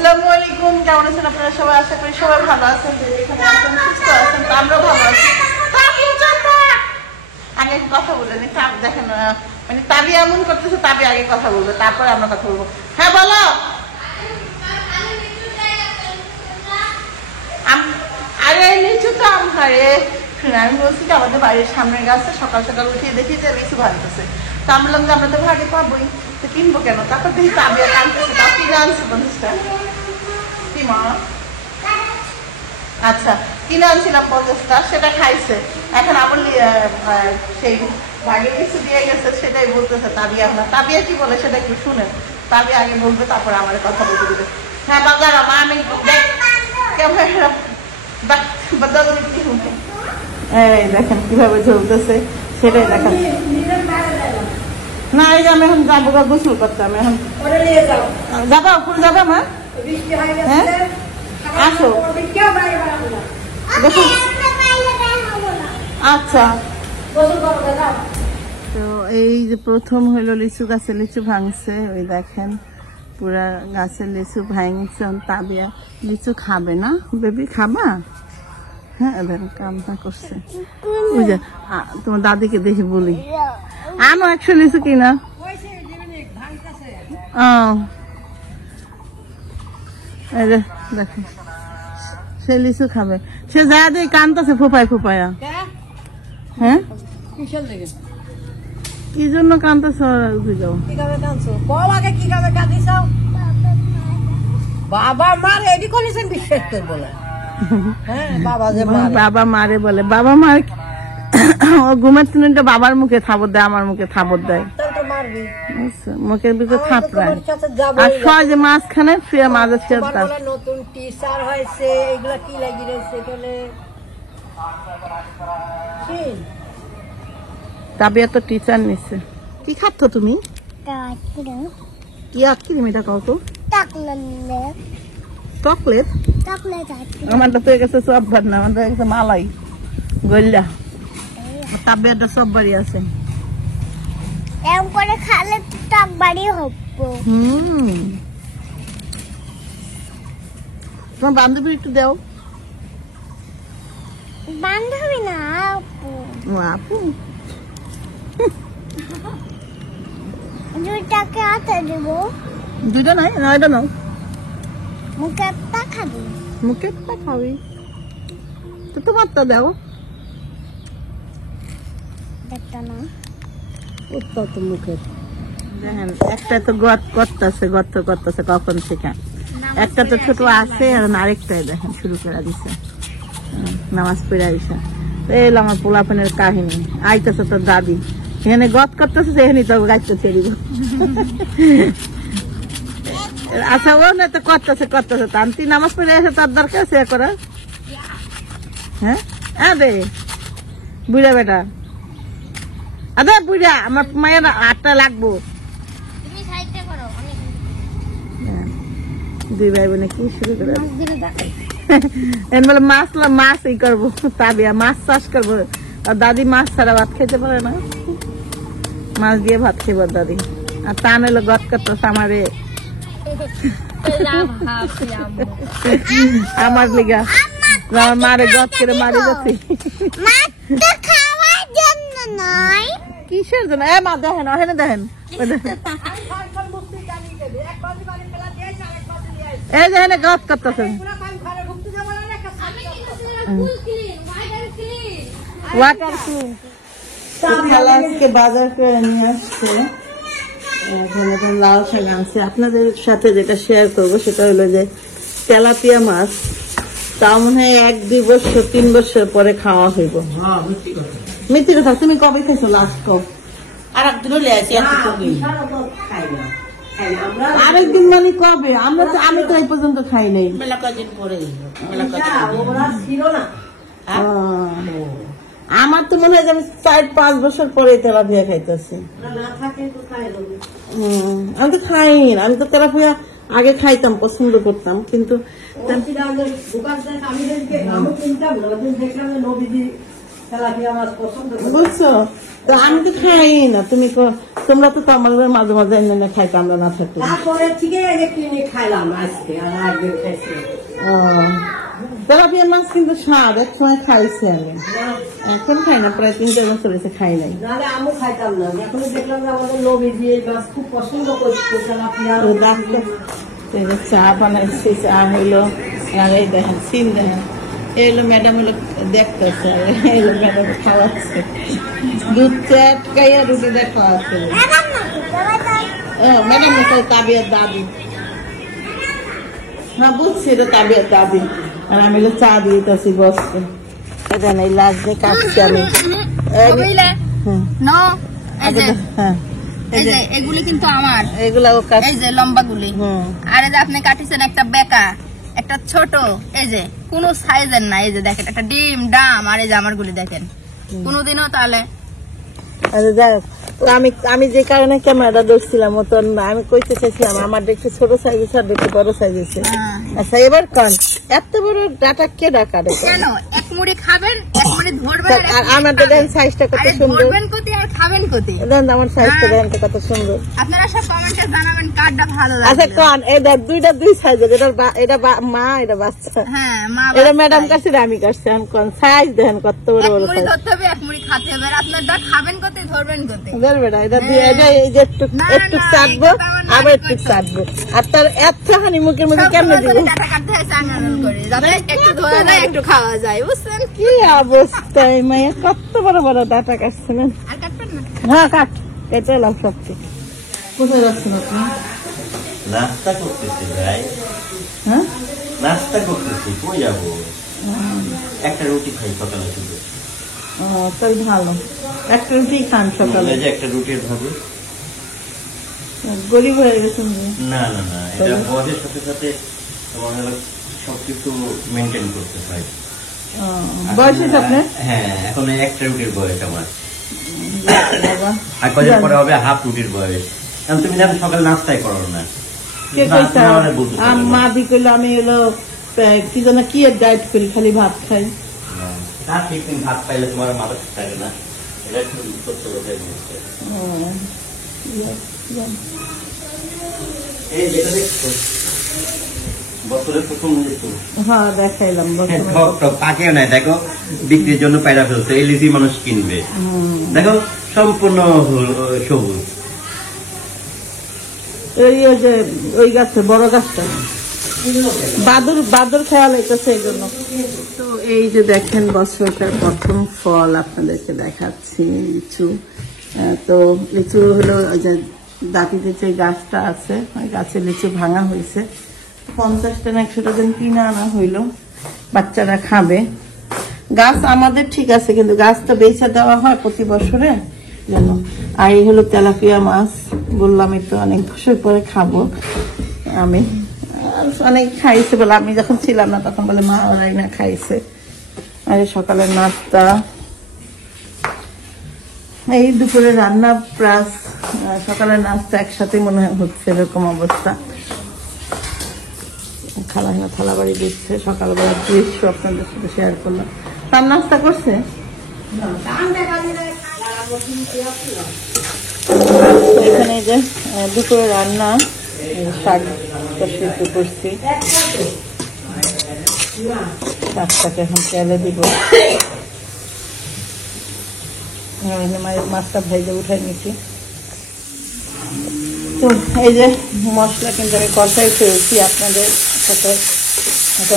আসসালামু আলাইকুম, কেমন আছেন আপনারা সবাই? আশা করি সবাই ভালো আছেন, যেখানে আছেন সুস্থ আছেন, তো আমরাও ভালো আছি। আগে কথা বলেন, দেখেন মানে তাবি এমন করতেছে, তাবি আগে কথা বলবে, তারপরে আমরা কথা বলবো। হ্যাঁ বলো। আরে লিচু তো আম খারে। আমি বলছি যে আমাদের বাড়ির সামনের গাছে সকাল সকাল উঠিয়ে দেখি যে লিচু ভাঙতেছে, তো আমি বললাম যে আমরা তো ভাগে পাবোই, তো কিনবো কেন? তারপর দেখি তাবি আনতেছে, তাও কিনে আনছে 50টা। কি মা? আচ্ছা, কিনে আনছিলাম 50টা, সেটা খাইছে। এখন আবার সেই ভাগে লিচু দিয়ে গেছে, সেটাই বলতেছে তাবিয়া। তাবিয়া কি বলে সেটা একটু শুনেন। তাবিয়া আগে বলবে, তারপরে আমার কথা বলতে দিবে। হ্যাঁ বাজার মা, আমি ক্যামেরা এই দেখেন কিভাবে ঝলতেছে, সেটাই দেখাচ্ছি। না এই যে আমি এখন যাবো, গোসল করতাম এখন। যাবা ফুল যাবা মা? হ্যাঁ আসো। আচ্ছা, তো এই যে প্রথম হইলো লিচু গাছে লিচু ভাঙছে, ওই দেখেন পুরা গাছের লিচু ভাঙছে। তাবিয়া লিচু খাবে না? বেবি খাবা? হ্যাঁ কামটা করছে। ওই যে তোমার দাদিকে দেখে বলি, আনো 100 লিচু কিনা। দেখো সে লিচু খাবে, সে যা দিয়ে কানতেছে ফোপায় ফোপায়া। হ্যাঁ কি জন্য কানতেছ? বাবা মারে এডি করেছেন বিশ্বাস করবো না। বাবা মারে বলে, বাবা মার ও ঘুমের তুলনটা বাবার মুখে থাবর দেয়, আমার মুখে থাবর দেয়, মুখের ভিতরে থাপড়ায়। আর সহজে মাঝখানে ফিরে মাঝে ফিরতাম। নতুন টিচার হয়েছে, এগুলা কি লাগি রয়েছে বলে। তাবিয়া তো টিচার নিচ্ছে। কি খাচ্ছ তুমি? কি আইসক্রিম এটা কও তো? চকলেট। আমারটা তো গেছে সব ভাত না, আমারটা গেছে মালাই গল্লা। তাবিয়াটা সব বাড়ি আছে, এরকম করে খালে টক বাড়ি হবো। তোমার বান্ধবী একটু দাও। বান্ধবী না আপু। আপু 2টাকে হাতে দেবো। 2টা নাই, 9টা নাও। মুখে একটা খাবি। মুখে একটা খাবি তো তোমারটা দাও। দেখটা না ওটা তো মুখে দেখেন, একটা তো গত করতেছে কখন থেকে। একটা তো ছোট আছে, আর আরেকটাই দেখেন শুরু করে দিছে নামাজ পড়ে আইসা। এই আমার পোলাপানের কাহিনী। আইতেছে তোর দাদি, এখানে গত করতেছে, এখানে তো গাইতে ছেড়ে দিব। আচ্ছা ও না তো করতেছে তুই নামাজ পড়ে এসে তার দরকার সে করা। হ্যাঁ আরে বুড়া বেটা, আরে বুড়া, আমার মায়ের 8টা লাগবো। দুই ভাই বোনে কি শুরু করে বলে মাছ ই করবো। তাবিয়া মাছ চাষ করবো, আর দাদি মাছ ছাড়া ভাত খেতে পারে না, মাছ দিয়ে ভাত খেব দাদি। আর তা নইলে গত করতেছে আমারে, আমার লিগা আমার মারে গত করে মারি যাচ্ছি। কিসের জন্য? মা দেখেন, ওখানে দেখেন, এই যে এখানে গত করতেছে। বাজার করে নিয়ে আসছে, লাল শাক আনছে। আপনাদের সাথে যেটা শেয়ার করবো সেটা হলো যে তেলাপিয়া মাছ, তা মনে হয় 1-2 বছর 3 বছর পরে খাওয়া হইব। মিথ্যে কথা, তুমি কবে খাইছো লাস্ট? কব আরেকদিন মানে কবে? আমি তো এই পর্যন্ত খাই নাই। আমার তো মনে হয় যে আমি 4-5 বছর পরে তেলাপিয়া খাইতেছি। আমি তো খাই না, আমি তো তেলাপিয়া আগে খাইতাম, পছন্দ করতাম, কিন্তু তেলাপিয়া মাছ পছন্দ করে। বুঝছো, তো আমি তো খাই না, তোমরা তো আমাদের মাঝে মাঝে এনে খাইতে আমরা না থাকতে। তারপরে থেকে আগে কিনে খাইলাম আজকে, আর একদিন খাইছি। তেলাপিয়া মাছ কিন্তু স্বাদ, এক সময় খাইছি আমি, এখন খাই না, প্রায় 3-4 বছর হয়েছে খাই নাই। নাহলে আমি খাইতাম না, এখন দেখলাম যে আমাদের নবীজি এই মাছ খুব পছন্দ করছে তেলাপিয়া। তো ডাক্তার এই যে চা বানাইছি, চা হইলো, আর এই দেখেন সিন দেখেন, এই হলো ম্যাডাম হলো দেখতেছে, এই হলো ম্যাডাম খাওয়াচ্ছে, দুধ চাট খাইয়া রুটি দিয়ে খাওয়াচ্ছে। ম্যাডাম তাবিয়ার দাদি, হ্যাঁ বুঝছি এটা তাবিয়ার দাদি, আর আমি হলো চা দিতেছি বসতে। এটা এই লাশ দিয়ে কাটছি আমি। হ্যাঁ এগুলি কিন্তু আমার, এগুলা ও কাট, এই যে লম্বা গুলি, আর এই যে আপনি কাটিছেন একটা বেকা, একটা ছোট, এই যে কোন সাইজের না, এই যে দেখেন একটা ডিম ডাম, আর এই যে আমার গুলি দেখেন কোনদিনও তাহলে। আরে যাই হোক, তো আমি যে কারণে ক্যামেরাটা ধরছিলাম ও তো আমি কইতে চাইছিলাম আমার একটু ছোট সাইজ আছে আর একটু বড় সাইজ আছে। আচ্ছা এবার কন এত বড় ডাটা কে ডাকা রে? কেন এক মুড়ি খাবেন, এক মুড়ি ধরবেন, আর আমার দেখেন সাইজটা কত সুন্দর, ধরবেন কতি আর খাবেন কতি, দেখেন আমার সাইজটা দেখেন কত সুন্দর। আপনারা সব কমেন্টে জানাবেন কারটা ভালো আচ্ছা লাগে। কন এই দেখ দুই সাইজের, এটা মা এটা বাচ্চা, হ্যাঁ মা এটা ম্যাডাম কাছে আমি কাছে, কোন সাইজ দেখেন কত বড় এক বড় মুড়ি সাইজ। ধরতে হবে, এক মুড়ি খাতে হবে, আর আপনারটা খাবেন কতি ধরবেন কতি। বেটা এটা দিয়ে এটা এই যে একটু চাটবো আবার একটু চাটবো, আর তার এতখানি মুখের মধ্যে কেমনে দিব? টাকা কাটতে হয় চাঙ্গাল করে, যাতে একটু ধরা যায় একটু খাওয়া যায়, বুঝছেন? কি অবস্থায় মাইয়া কত বড় বড় ডাটা কাটছেন। আর কাটবেন না? হ্যাঁ কাট, কেটে এলাম সবকে। কোথায় যাচ্ছেন আপনি? নাস্তা করতেছি ভাই, হ্যাঁ নাস্তা করতেছি, কই যাবো? একটা রুটি খাই সকালে শুধু। তাই ভালো, একটা রুটি খান সকালে। এই যে একটা রুটির ভাবে গরিব হয়ে গেছেন যে। না না না, এটা বয়সের সাথে সাথে তোমার হলো সবকিছু মেনটেন করতে হয়। বয়স হয়েছে আপনার? হ্যাঁ, এখন একটা রুটির বয়স আমার, বাবা আর কদিন পরে হবে হাফ রুটির বয়স। কারণ তুমি জানো সকালে নাস্তাই করো না। কে কইছে? মা দি কইলো আমি হলো কি যেন কি ডায়েট করি, খালি ভাত খাই। না ঠিক, তুমি ভাত পাইলে তোমার মাথা ঠিক থাকে না, এটা একটু সত্য কথাই বলছে। এই যেটা দেখছো বছরের প্রথম ঋতু, হ্যাঁ দেখাইলাম টক টক পাকেও নাই, দেখো বিক্রির জন্য পায়রা ফেলছে, এই লিচি মানুষ কিনবে, দেখো সম্পূর্ণ সবুজ। এই যে ওই গাছে বড় গাছটা বাদুর খেয়াল হইতেছে এই জন্য। তো এই যে দেখেন বছরটার প্রথম ফল আপনাদেরকে দেখাচ্ছি, লিচু। তো লিচু হলো ওই যে দাঁতিতে যে গাছটা আছে, ওই গাছে লিচু ভাঙা হয়েছে, 50টা না 100টা দিন কিনে আনা হইলো, বাচ্চারা খাবে। গাছ আমাদের ঠিক আছে, কিন্তু গাছ তো বেচা দেওয়া হয় প্রতি বছরে জানো। আর এই হলো তেলাপিয়া মাছ, বললাম তো অনেক বছর পরে খাবো আমি, অনেক খাইছে বলে, আমি যখন ছিলাম না তখন বলে মা ওরাই না খাইছে। আর সকালের নাস্তা, এই দুপুরে রান্না প্লাস সকালের নাস্তা একসাথে মনে হয় হচ্ছে, এরকম অবস্থা। খালা থালা বাড়ি দিচ্ছে, সকালবেলা দৃশ্য আপনাদের সাথে শেয়ার করলাম। তার নাস্তা করছে, এখানে যে দুপুরে রান্না, শাক সিদ্ধ করছি, শাকটাকে এখন তেলে দিব। মাছটা ভেজে উঠাই নিচ্ছি। তো এই যে মশলা কিন্তু আমি কষাই ফেলছি, আপনাদের সাথে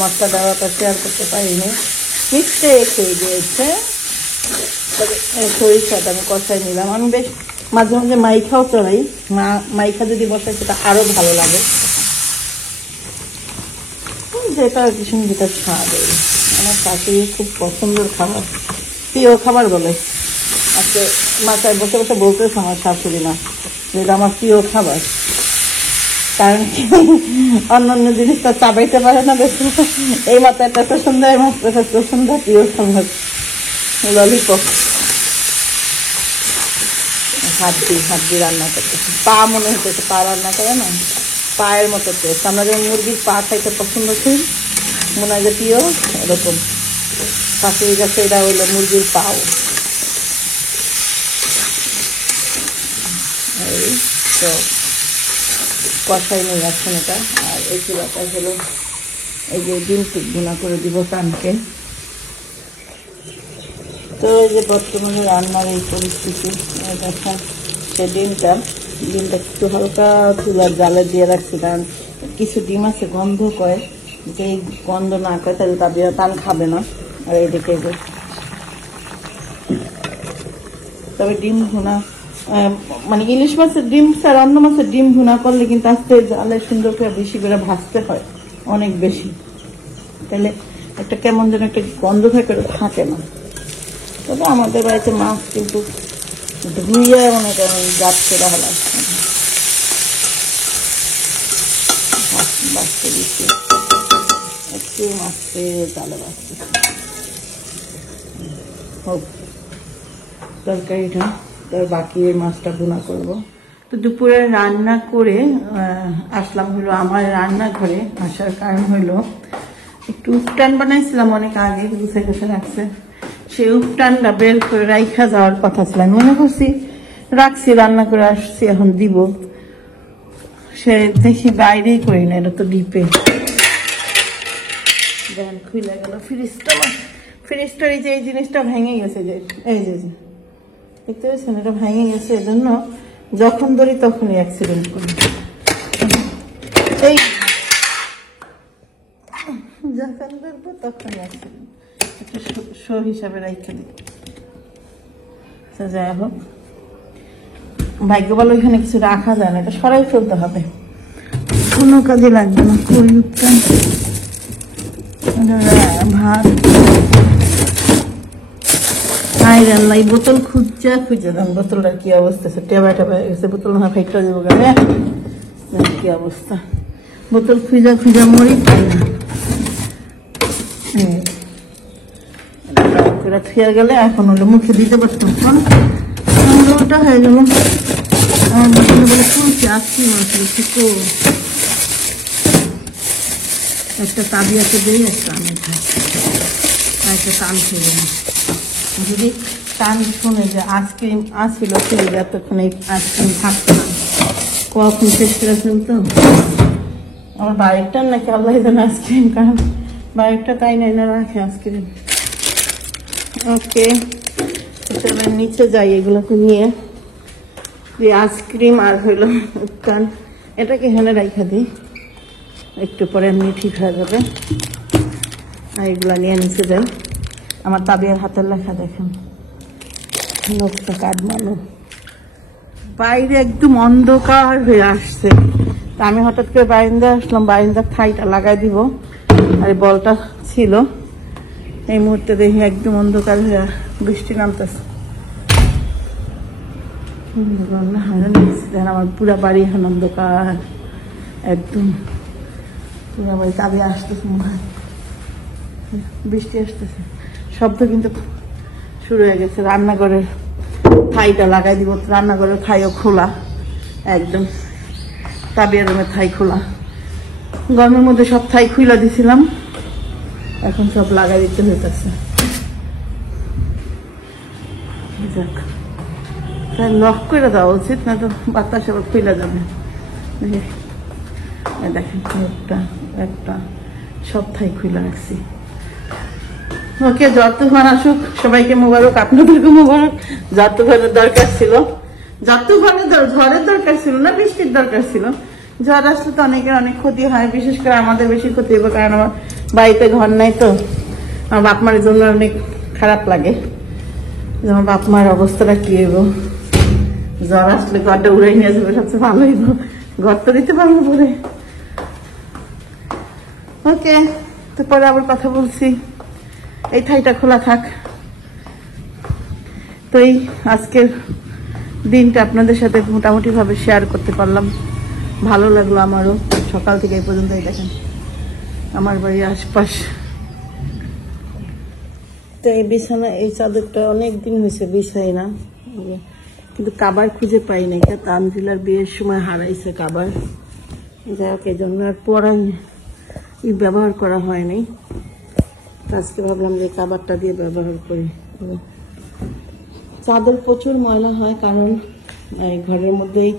মশলা দেওয়াটা শেয়ার করতে পারিনি, মিক্সে খেয়ে দিয়েছে। সরিষাটা আমি কষাই নিলাম, আমি বেশ মাঝে মাঝে মাইখাও চড়াই, মাইখা যদি বসাই সেটা আরো ভালো লাগে, যেটা ভীষণ যেটা স্বাদ। আমার শাশুড়ি খুব পছন্দের খাবার, প্রিয় খাবার বলে। আজকে মাথায় বসে বসে বলতেছে আমার শাশুড়ি মা, যেটা আমার প্রিয় খাবার। কারণ কি অন্যান্য জিনিসটা চাবাইতে পারে না বেশি, এই মাথায় এত সুন্দর, এই মাছটা এত সুন্দর, প্রিয় খাবার ললিপপ। হাত দিয়ে রান্না করতেছে, পা মনে হচ্ছে পা রান্না করে না, পায়ের মতো টেস্ট। আমরা যেমন মুরগির পা খাইতে পছন্দ করি, মনে হয় যে প্রিয়, এরকম পাশে গেছে, এটা হইলো মুরগির পাও। এই তো কষাই নিয়ে যাচ্ছেন এটা। আর এই চুলাটা হলো এই যে ডিম ভুনা করে দিব কানকে। তো এই যে বর্তমানে রান্নার এই পরিস্থিতি, দেখেন সে ডিমটা একটু হালকা চুলার জালে দিয়ে রাখছি, কারণ কিছু ডিম আছে গন্ধ কয়, যে গন্ধ না কয় তাহলে তাদের টান খাবে না। আর এদিকে তবে ডিম ভুনা মানে ইলিশ মাছের ডিম স্যার অন্য মাছের ডিম ভুনা করলে কিন্তু আস্তে জালে সুন্দর করে বেশি করে ভাজতে হয়, অনেক বেশি, তাহলে একটা কেমন যেন একটা গন্ধ থাকে না। তবে আমাদের বাড়িতে মাছ কিন্তু ধুইয়া মনে করেন গাছ করে হলাম বাঁচতে দিচ্ছি, একটু মাছতে জালে বাঁচতে হোক তরকারিটা। তার বাকি মাছটা ভুনা করব। তো দুপুরে রান্না করে আসলাম হলো আমার রান্নাঘরে। আসার কারণ হলো একটু উফটান বানাইছিলাম অনেক আগে, গুছিয়ে গুছে রাখছে, সেই উফটানটা বের করে রাইখা যাওয়ার কথা ছিল। মনে করছি রাখছি, রান্না করে আসছি, এখন দিব, সে দেখি বাইরেই করি না, এটা তো ডিপে। দেখেন খুলে গেল ফ্রিজটার এই যে এই জিনিসটা ভেঙে গেছে, যে এই যে দেখতে পাচ্ছেন এটা ভেঙে গেছে, এজন্য যখন ধরি তখনই অ্যাক্সিডেন্ট করি। এই যখন ধরবো তখনই অ্যাক্সিডেন্ট, একটা শো হিসাবে রাখতে দিই। যাই হোক, ভাগ্য বলো এখানে কিছু রাখা যায় না, এটা সরাই ফেলতে হবে, কোনো কাজে লাগবে না। ভাত আল্লাহ, এই বোতল খুঁজা দাম, বোতলটার কি অবস্থা, টেবা গেছে, বোতল না ফাইটটা দেবো গেলে কি অবস্থা, বোতল খুঁজা মরি পাই না। থুয়ে গেলে এখন হলো মুখে দিতে পারতাম, ওটা হয়ে গেল। আমার বোতলে বলে শুনছি আসছি তো একটা তাবিয়াকে দিয়ে একটা আমি খাই, একটা টান খেয়ে গেলাম। যদি টান শুনে যে আইসক্রিম আসছিল ফিরে এতক্ষণ এই আইসক্রিম থাকতো না, কখন শেষ করে ফেলতো। আমার বাড়িটার নাকি আল্লাহ জানে আইসক্রিম, কারণ বাড়িটা তাই নাই না রাখে আইসক্রিম। ওকে, চলো নিচে যাই এগুলোকে নিয়ে, আইসক্রিম আর হইলো উত্তান, এটাকে এখানে রাখা দিই, একটু পরে এমনি ঠিক হয়ে যাবে। আর এগুলা নিয়ে নিচে যাই। আমার তাবিয়ার হাতের লেখা দেখেন, লোকটা কাঠমানো, বাইরে একদম অন্ধকার হয়ে আসছে। তা আমি হঠাৎ করে বারিন্দা আসলাম, বারিন্দার থাইটা লাগাই দিব, আর বলটা ছিল, এই মুহূর্তে দেখি একদম অন্ধকার হয়ে বৃষ্টি নামতেছে। আমার পুরা বাড়ি এখন অন্ধকার, একদম পুরা বাড়ি। তাবিয়া আসতেছে, বৃষ্টি আসতেছে, শব্দ কিন্তু শুরু হয়ে গেছে। রান্নাঘরের থাইটা লাগাই দিব, রান্নাঘরের থাইও খোলা, একদম তাবিয়া রুমের থাই খোলা। গরমের মধ্যে সব থাই খুইলা দিছিলাম, এখন সব লাগাই দিতে হইতেছে। যাক, তাই লক করে দেওয়া উচিত, না তো বাতাস আবার খুইলা যাবে। দেখেন একটা সব থাই খুইলা রাখছি। ওকে, যত তুফান আসুক সবাইকে মোবারক, আপনাদেরকে মোবারক। যত তুফানের দরকার ছিল, যত তুফানের ঝড়ের দরকার ছিল না, বৃষ্টির দরকার ছিল। ঝড় আসলে তো অনেকের অনেক ক্ষতি হয়, বিশেষ করে আমাদের বেশি ক্ষতি হবে, কারণ আমার বাড়িতে ঘর নাই তো। আমার বাপ মার জন্য অনেক খারাপ লাগে, আমার বাপ মার অবস্থাটা কি হইব। ঝড় আসলে ঘরটা উড়াই নিয়ে যাবে, সবচেয়ে ভালো হইব, ঘর তো দিতে পারবো পরে। ওকে, তো পরে আবার কথা বলছি। এই থাইটা খোলা থাক। তো এই আজকের দিনটা আপনাদের সাথে মোটামুটি ভাবে শেয়ার করতে পারলাম, ভালো লাগলো আমারও। সকাল থেকে এই পর্যন্ত দেখেন আমার বাড়ির আশপাশ। তো এই বিছানা, এই চাদরটা অনেকদিন হয়েছে বিছাই না, কিন্তু কাবার খুঁজে পাই না। এটা তানজিলার বিয়ের সময় হারাইছে কাবার, যাই হোক এই জন্য আর পরাই ব্যবহার করা হয় নাই। আজকে ভাবলাম যে কাবারটা দিয়ে ব্যবহার করি। চাদর প্রচুর ময়লা হয়, কারণ এই ঘরের মধ্যেই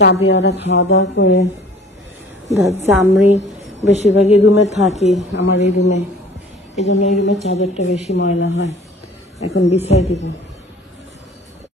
টাবে ওরা খাওয়া দাওয়া করে। চামড়ি বেশিরভাগই রুমে থাকি, আমার এই রুমে, এই জন্য এই রুমের চাদরটা বেশি ময়লা হয়। এখন বিছাই দিব।